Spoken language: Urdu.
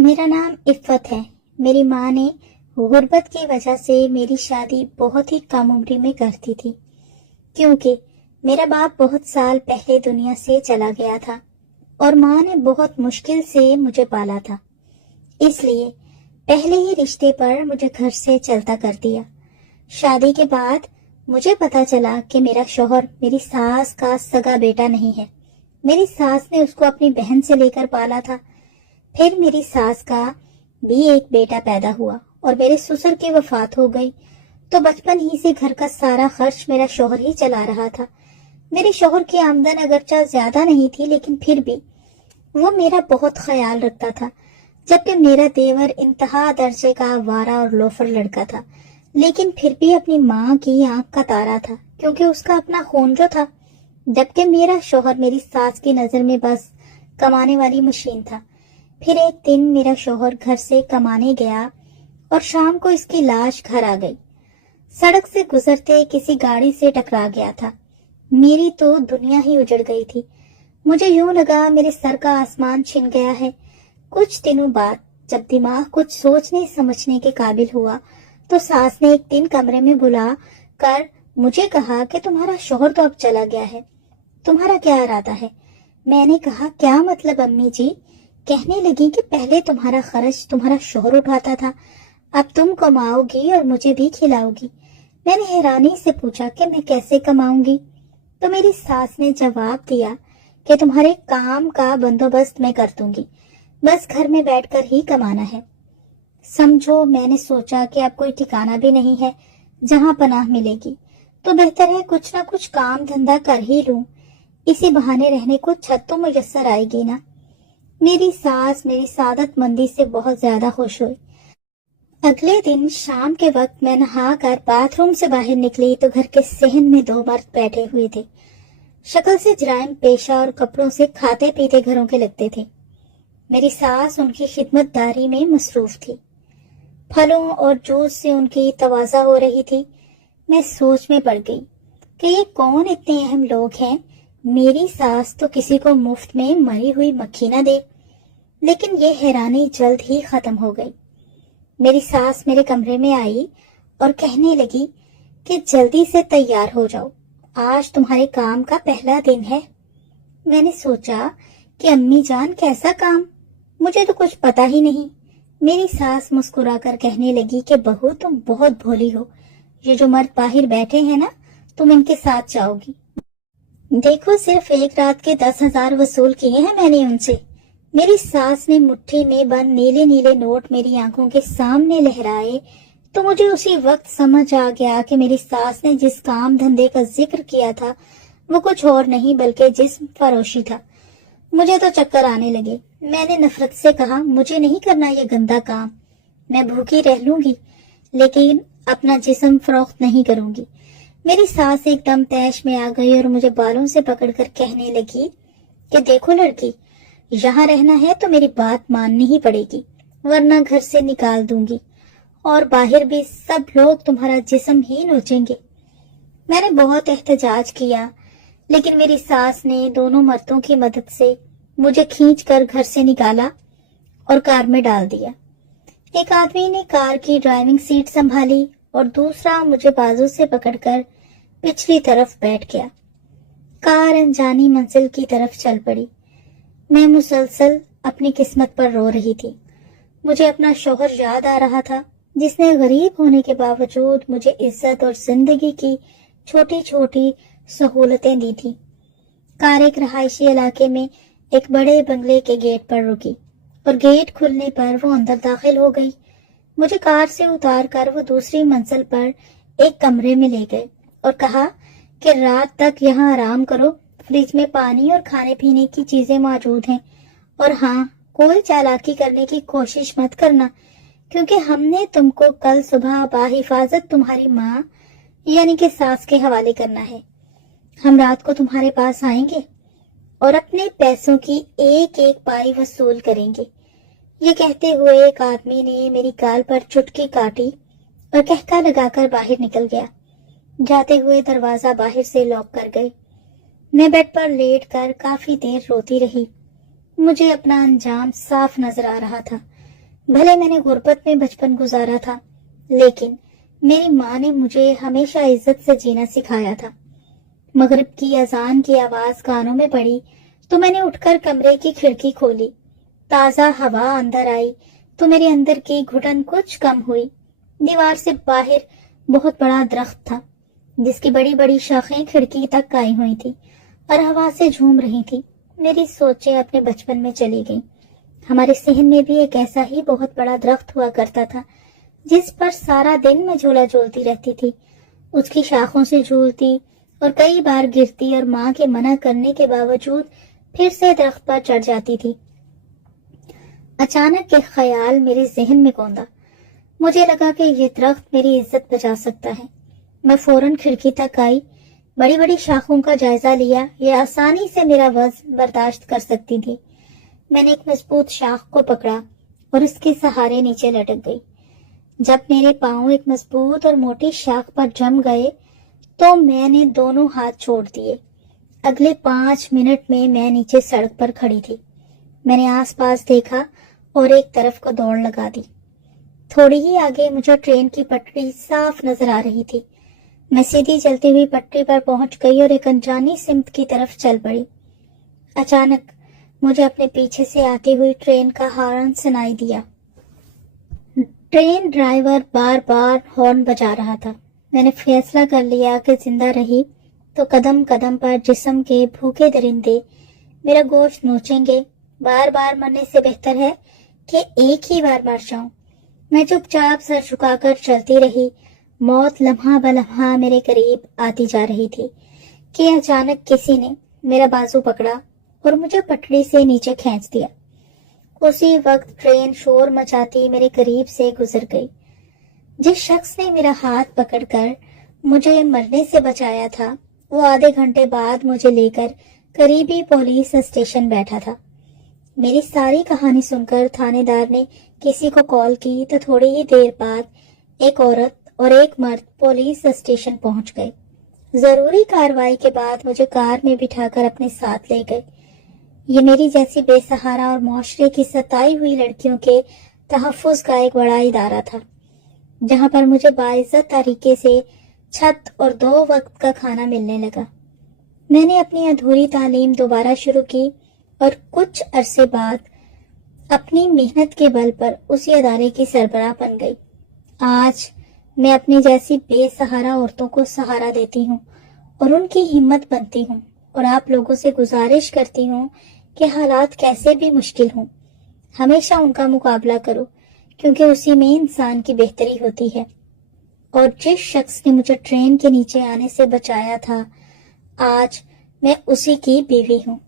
میرا نام عفت ہے۔ میری ماں نے غربت کی وجہ سے میری شادی بہت ہی کم عمری میں کر دی تھی، کیونکہ میرا باپ بہت سال پہلے دنیا سے چلا گیا تھا اور ماں نے بہت مشکل سے مجھے پالا تھا۔ اس لیے پہلے ہی رشتے پر مجھے گھر سے چلتا کر دیا۔ شادی کے بعد مجھے پتا چلا کہ میرا شوہر میری ساس کا سگا بیٹا نہیں ہے۔ میری ساس نے اس کو اپنی بہن سے لے کر پالا تھا۔ پھر میری ساس کا بھی ایک بیٹا پیدا ہوا اور میرے سسر کی وفات ہو گئی، تو بچپن ہی سے گھر کا سارا خرچ میرا شوہر ہی چلا رہا تھا۔ میرے شوہر کی آمدن اگرچہ زیادہ نہیں تھی، لیکن پھر بھی وہ میرا بہت خیال رکھتا تھا، جبکہ میرا دیور انتہا درجے کا آوارہ اور لوفر لڑکا تھا، لیکن پھر بھی اپنی ماں کی آنکھ کا تارا تھا، کیونکہ اس کا اپنا خون جو تھا، جبکہ میرا شوہر میری ساس کی نظر میں بس کمانے والی مشین تھا۔ پھر ایک دن میرا شوہر گھر سے کمانے گیا اور شام کو اس کی لاش گھر آ گئی۔ سڑک سے گزرتے کسی گاڑی سے ٹکرا گیا تھا۔ میری تو دنیا ہی اجڑ گئی تھی۔ مجھے یوں لگا میرے سر کا آسمان چھن گیا ہے۔ کچھ دنوں بعد جب دماغ کچھ سوچنے سمجھنے کے قابل ہوا، تو ساس نے ایک دن کمرے میں بلا کر مجھے کہا کہ تمہارا شوہر تو اب چلا گیا ہے، تمہارا کیا ارادہ ہے؟ میں نے کہا کیا مطلب امی جی؟ کہنے لگی کہ پہلے تمہارا خرچ تمہارا شوہر اٹھاتا تھا، اب تم کماؤ گی اور مجھے بھی کھلاؤ گی۔ میں نے حیرانی سے پوچھا کہ میں کیسے کماؤں گی؟ تو میری ساس نے جواب دیا کہ تمہارے کام کا بندوبست میں کر دوں گی، بس گھر میں بیٹھ کر ہی کمانا ہے۔ سمجھو میں نے سوچا کہ اب کوئی ٹھکانہ بھی نہیں ہے جہاں پناہ ملے گی، تو بہتر ہے کچھ نہ کچھ کام دھندا کر ہی لوں، اسی بہانے رہنے کو چھت تو میسر آئے گی نا۔ میری ساس میری سعادت مندی سے بہت زیادہ خوش ہوئی۔ اگلے دن شام کے وقت میں نہا کر باتھ روم سے باہر نکلی تو گھر کے صحن میں 2 مرد بیٹھے ہوئے تھے۔ شکل سے جرائم پیشہ اور کپڑوں سے کھاتے پیتے گھروں کے لگتے تھے۔ میری ساس ان کی خدمت داری میں مصروف تھی۔ پھلوں اور جوس سے ان کی تواضع ہو رہی تھی۔ میں سوچ میں پڑ گئی کہ یہ کون اتنے اہم لوگ ہیں۔ میری ساس تو کسی کو مفت میں مری ہوئی مکھی نہ دے۔ لیکن یہ حیرانی جلد ہی ختم ہو گئی۔ میری ساس میرے کمرے میں آئی اور کہنے لگی کہ جلدی سے تیار ہو جاؤ، آج تمہارے کام کا پہلا دن ہے۔ میں نے سوچا کہ امی جان کیسا کام؟ مجھے تو کچھ پتا ہی نہیں۔ میری ساس مسکرا کر کہنے لگی کہ بہو تم بہت بھولی ہو، یہ جو مرد باہر بیٹھے ہیں نا، تم ان کے ساتھ جاؤ گی۔ دیکھو صرف ایک رات کے 10,000 وصول کیے ہیں میں نے ان سے۔ میری ساس نے مٹھی میں بند نیلے نیلے نوٹ میری آنکھوں کے سامنے لہرائے تو مجھے اسی وقت سمجھ آ گیا کہ میری ساس نے جس کام دھندے کا ذکر کیا تھا وہ کچھ اور نہیں بلکہ جسم فروشی تھا۔ مجھے تو چکر آنے لگے۔ میں نے نفرت سے کہا مجھے نہیں کرنا یہ گندا کام، میں بھوکی رہ لوں گی لیکن اپنا جسم فروخت نہیں کروں گی۔ میری ساس ایک دم تیش میں آ گئی اور مجھے بالوں سے پکڑ کر کہنے لگی کہ دیکھو لڑکی، یہاں رہنا ہے تو میری بات ماننی ہی پڑے گی، ورنہ گھر سے نکال دوں گی، اور باہر بھی سب لوگ تمہارا جسم ہی نوچیں گے۔ میں نے بہت احتجاج کیا، لیکن میری ساس نے دونوں مردوں کی مدد سے مجھے کھینچ کر گھر سے نکالا اور کار میں ڈال دیا۔ ایک آدمی نے کار کی ڈرائیونگ سیٹ سنبھالی اور دوسرا مجھے بازو سے پکڑ کر پچھلی طرف بیٹھ گیا۔ کار انجانی منزل کی طرف چل پڑی۔ میں مسلسل اپنی قسمت پر رو رہی تھی۔ مجھے اپنا شوہر یاد آ رہا تھا جس نے غریب ہونے کے باوجود مجھے عزت اور زندگی کی چھوٹی چھوٹی سہولتیں دی تھی۔ کار ایک رہائشی علاقے میں ایک بڑے بنگلے کے گیٹ پر رکی اور گیٹ کھلنے پر وہ اندر داخل ہو گئی۔ مجھے کار سے اتار کر وہ دوسری منزل پر ایک کمرے میں لے گئے اور کہا کہ رات تک یہاں آرام کرو، فریج میں پانی اور کھانے پینے کی چیزیں موجود ہیں، اور ہاں کوئی چالاکی کرنے کی کوشش مت کرنا، کیونکہ ہم نے تم کو کل صبح باحفاظت تمہاری ماں یعنی کہ ساس کے حوالے کرنا ہے۔ ہم رات کو تمہارے پاس آئیں گے اور اپنے پیسوں کی ایک ایک پائی وصول کریں گے۔ یہ کہتے ہوئے ایک آدمی نے میری گال پر چٹکی کاٹی اور کہکا لگا کر باہر نکل گیا۔ جاتے ہوئے دروازہ باہر سے لاک کر گئے۔ میں بیڈ پر لیٹ کر کافی دیر روتی رہی۔ مجھے اپنا انجام صاف نظر آ رہا تھا۔ بھلے میں نے غربت میں بچپن گزارا تھا، لیکن میری ماں نے مجھے ہمیشہ عزت سے جینا سکھایا تھا۔ مغرب کی اذان کی آواز کانوں میں پڑی تو میں نے اٹھ کر کمرے کی کھڑکی کھولی۔ تازہ ہوا اندر آئی تو میرے اندر کی گھٹن کچھ کم ہوئی۔ دیوار سے باہر بہت بڑا درخت تھا جس کی بڑی بڑی شاخیں کھڑکی تک آئی ہوئی تھی اور ہوا سے جھوم رہی تھی۔ میری سوچیں اپنے بچپن میں چلی گئیں۔ ہمارے صحن میں بھی ایک ایسا ہی بہت بڑا درخت ہوا کرتا تھا جس پر سارا دن میں جھولا جھولتی رہتی تھی۔ اس کی شاخوں سے جھولتی اور کئی بار گرتی اور ماں کے منع کرنے کے باوجود پھر سے درخت پر چڑھ جاتی تھی۔ اچانک ایک خیال میرے ذہن میں کوندا۔ مجھے لگا کہ یہ درخت میری عزت بچا سکتا ہے۔ میں فوراً کھڑکی تک آئی، بڑی بڑی شاخوں کا جائزہ لیا، یہ آسانی سے میرا وزن برداشت کر سکتی تھی۔ میں نے ایک مضبوط شاخ کو پکڑا اور اس کے سہارے نیچے لٹک گئی۔ جب میرے پاؤں ایک مضبوط اور موٹی شاخ پر جم گئے تو میں نے دونوں ہاتھ چھوڑ دیے۔ اگلے 5 منٹ میں نیچے سڑک پر کھڑی تھی۔ میں نے آس پاس دیکھا اور ایک طرف کو دوڑ لگا دی۔ تھوڑی ہی آگے مجھے ٹرین کی پٹری صاف نظر آ رہی تھی۔ میں سیدھی چلتی ہوئی پٹری پر پہنچ گئی اور ایک انجانی سمت کی طرف چل پڑی۔ اچانک مجھے اپنے پیچھے سے آتی ہوئی ٹرین کا ہارن سنائی دیا۔ ٹرین ڈرائیور بار بار ہارن بجا رہا تھا۔ میں نے فیصلہ کر لیا کہ زندہ رہی تو قدم قدم پر جسم کے بھوکے درندے میرا گوشت نوچیں گے۔ بار بار مرنے سے بہتر ہے کہ ایک ہی بار مر جاؤں۔ میں چپ چاپ سر جھکا کر چلتی رہی۔ موت لمحہ بلمحہ میرے قریب آتی جا رہی تھی کہ اچانک کسی نے میرا بازو پکڑا اور مجھے پٹڑی سے نیچے کھینچ دیا۔ اسی وقت ٹرین شور مچاتی میرے قریب سے گزر گئی۔ جس شخص نے میرا ہاتھ پکڑ کر مجھے مرنے سے بچایا تھا وہ آدھے گھنٹے بعد مجھے لے کر قریبی پولیس اسٹیشن بیٹھا تھا۔ میری ساری کہانی سن کر تھانے دار نے کسی کو کال کی تو تھوڑی ہی دیر بعد ایک عورت اور ایک مرد پولیس اسٹیشن پہنچ گئے۔ ضروری کارروائی کے بعد مجھے کار میں بٹھا کر اپنے ساتھ لے گئے۔ یہ میری جیسی بے سہارا اور معاشرے کی ستائی ہوئی لڑکیوں کے تحفظ کا ایک بڑا ادارہ تھا، جہاں پر مجھے باعزت طریقے سے چھت اور 2 وقت کا کھانا ملنے لگا۔ میں نے اپنی ادھوری تعلیم دوبارہ شروع کی اور کچھ عرصے بعد اپنی محنت کے بل پر اسی ادارے کی سربراہ بن گئی۔ آج میں اپنی جیسی بے سہارا عورتوں کو سہارا دیتی ہوں اور ان کی ہمت بنتی ہوں، اور آپ لوگوں سے گزارش کرتی ہوں کہ حالات کیسے بھی مشکل ہوں، ہمیشہ ان کا مقابلہ کرو، کیونکہ اسی میں انسان کی بہتری ہوتی ہے۔ اور جس شخص نے مجھے ٹرین کے نیچے آنے سے بچایا تھا، آج میں اسی کی بیوی ہوں۔